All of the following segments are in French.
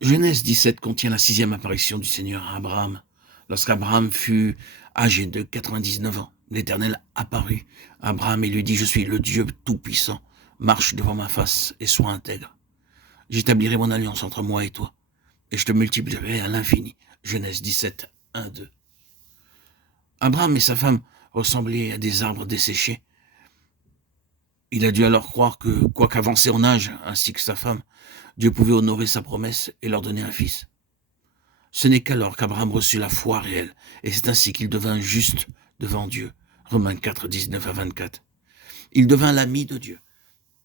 Genèse 17 contient la 6e apparition du Seigneur à Abraham. Lorsqu'Abraham fut âgé de 99 ans, l'Éternel apparut à Abraham et lui dit « Je suis le Dieu Tout-Puissant, marche devant ma face et sois intègre. J'établirai mon alliance entre moi et toi, et je te multiplierai à l'infini. » Genèse 17, 1, 2. Abraham et sa femme ressemblaient à des arbres desséchés. Il a dû alors croire que, quoique avancé en âge, ainsi que sa femme, Dieu pouvait honorer sa promesse et leur donner un fils. Ce n'est qu'alors qu'Abraham reçut la foi réelle, et c'est ainsi qu'il devint juste devant Dieu. Romains 4, 19 à 24. Il devint l'ami de Dieu.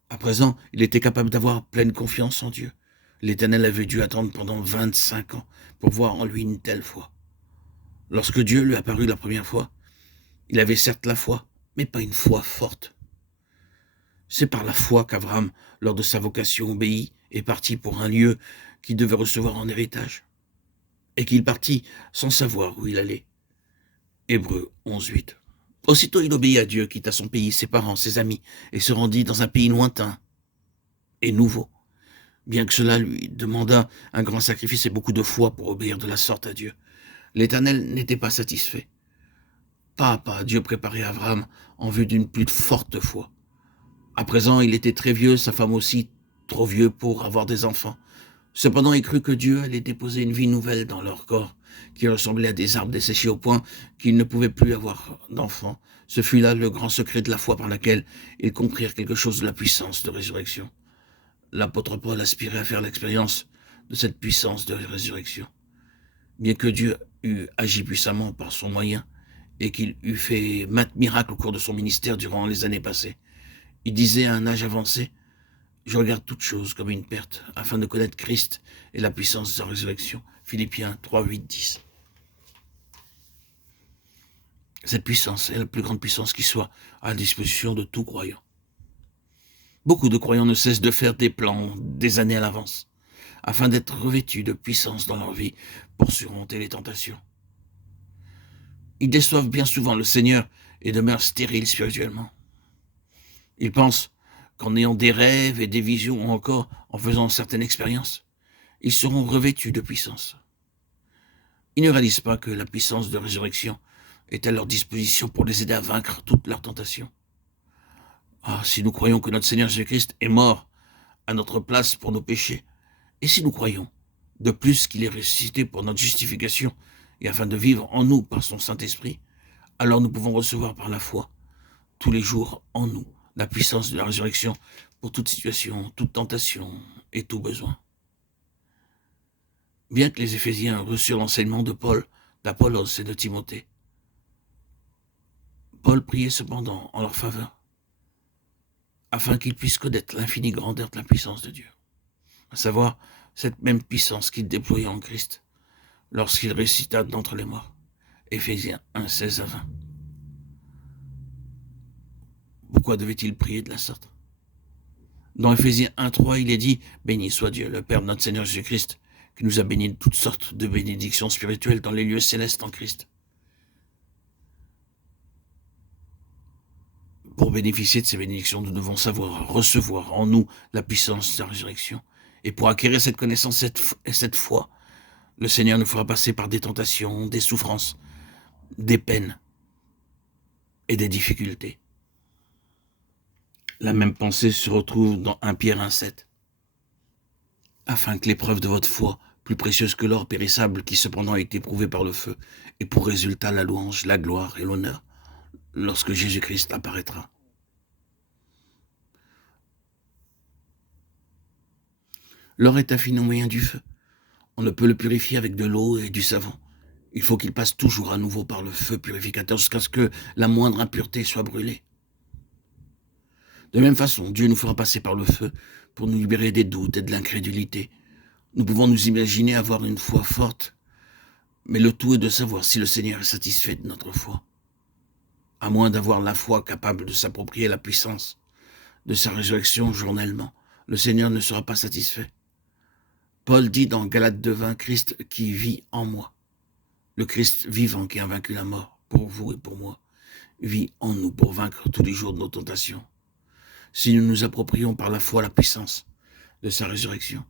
À présent, il était capable d'avoir pleine confiance en Dieu. L'Éternel avait dû attendre pendant 25 ans pour voir en lui une telle foi. Lorsque Dieu lui apparut la première fois, il avait certes la foi, mais pas une foi forte. C'est par la foi qu'Abraham, lors de sa vocation, obéit et partit pour un lieu qu'il devait recevoir en héritage, et qu'il partit sans savoir où il allait. Hébreux 11, 8. Aussitôt il obéit à Dieu, quitta son pays, ses parents, ses amis, et se rendit dans un pays lointain et nouveau. Bien que cela lui demandât un grand sacrifice et beaucoup de foi pour obéir de la sorte à Dieu, l'Éternel n'était pas satisfait. Pas à pas, Dieu préparait Abraham en vue d'une plus forte foi. À présent, il était très vieux, sa femme aussi, trop vieux pour avoir des enfants. Cependant, il crut que Dieu allait déposer une vie nouvelle dans leur corps, qui ressemblait à des arbres desséchés au point qu'ils ne pouvaient plus avoir d'enfants. Ce fut là le grand secret de la foi par laquelle ils comprirent quelque chose de la puissance de résurrection. L'apôtre Paul aspirait à faire l'expérience de cette puissance de résurrection. Bien que Dieu eût agi puissamment par son moyen et qu'il eût fait maintes miracles au cours de son ministère durant les années passées, il disait à un âge avancé: « Je regarde toutes choses comme une perte, afin de connaître Christ et la puissance de sa résurrection. » Philippiens 3, 8, 10. Cette puissance est la plus grande puissance qui soit à la disposition de tout croyant. Beaucoup de croyants ne cessent de faire des plans des années à l'avance, afin d'être revêtus de puissance dans leur vie pour surmonter les tentations. Ils déçoivent bien souvent le Seigneur et demeurent stériles spirituellement. Ils pensent qu'en ayant des rêves et des visions, ou encore en faisant certaines expériences, ils seront revêtus de puissance. Ils ne réalisent pas que la puissance de résurrection est à leur disposition pour les aider à vaincre toutes leurs tentations. Ah, si nous croyons que notre Seigneur Jésus-Christ est mort à notre place pour nos péchés, et si nous croyons de plus qu'il est ressuscité pour notre justification et afin de vivre en nous par son Saint-Esprit, alors nous pouvons recevoir par la foi, tous les jours en nous, la puissance de la résurrection pour toute situation, toute tentation et tout besoin. Bien que les Éphésiens reçurent l'enseignement de Paul, d'Apollos et de Timothée, Paul priait cependant en leur faveur, afin qu'ils puissent connaître l'infinie grandeur de la puissance de Dieu, à savoir cette même puissance qu'il déploya en Christ lorsqu'il ressuscita d'entre les morts. Éphésiens 1, 16 à 20. Pourquoi devait-il prier de la sorte? Dans Éphésiens 1, 3, il est dit « Béni soit Dieu, le Père de notre Seigneur Jésus-Christ, qui nous a bénis de toutes sortes de bénédictions spirituelles dans les lieux célestes en Christ. » Pour bénéficier de ces bénédictions, nous devons savoir recevoir en nous la puissance de la résurrection. Et pour acquérir cette connaissance et cette foi, le Seigneur nous fera passer par des tentations, des souffrances, des peines et des difficultés. La même pensée se retrouve dans 1 Pierre 1, 7. Afin que l'épreuve de votre foi, plus précieuse que l'or périssable qui cependant est éprouvé par le feu, ait pour résultat la louange, la gloire et l'honneur, lorsque Jésus-Christ apparaîtra. L'or est affiné au moyen du feu. On ne peut le purifier avec de l'eau et du savon. Il faut qu'il passe toujours à nouveau par le feu purificateur jusqu'à ce que la moindre impureté soit brûlée. De même façon, Dieu nous fera passer par le feu pour nous libérer des doutes et de l'incrédulité. Nous pouvons nous imaginer avoir une foi forte, mais le tout est de savoir si le Seigneur est satisfait de notre foi. À moins d'avoir la foi capable de s'approprier la puissance de sa résurrection journellement, le Seigneur ne sera pas satisfait. Paul dit dans Galates 2:20, Christ qui vit en moi, le Christ vivant qui a vaincu la mort pour vous et pour moi, vit en nous pour vaincre tous les jours de nos tentations. Si nous nous approprions par la foi la puissance de sa résurrection,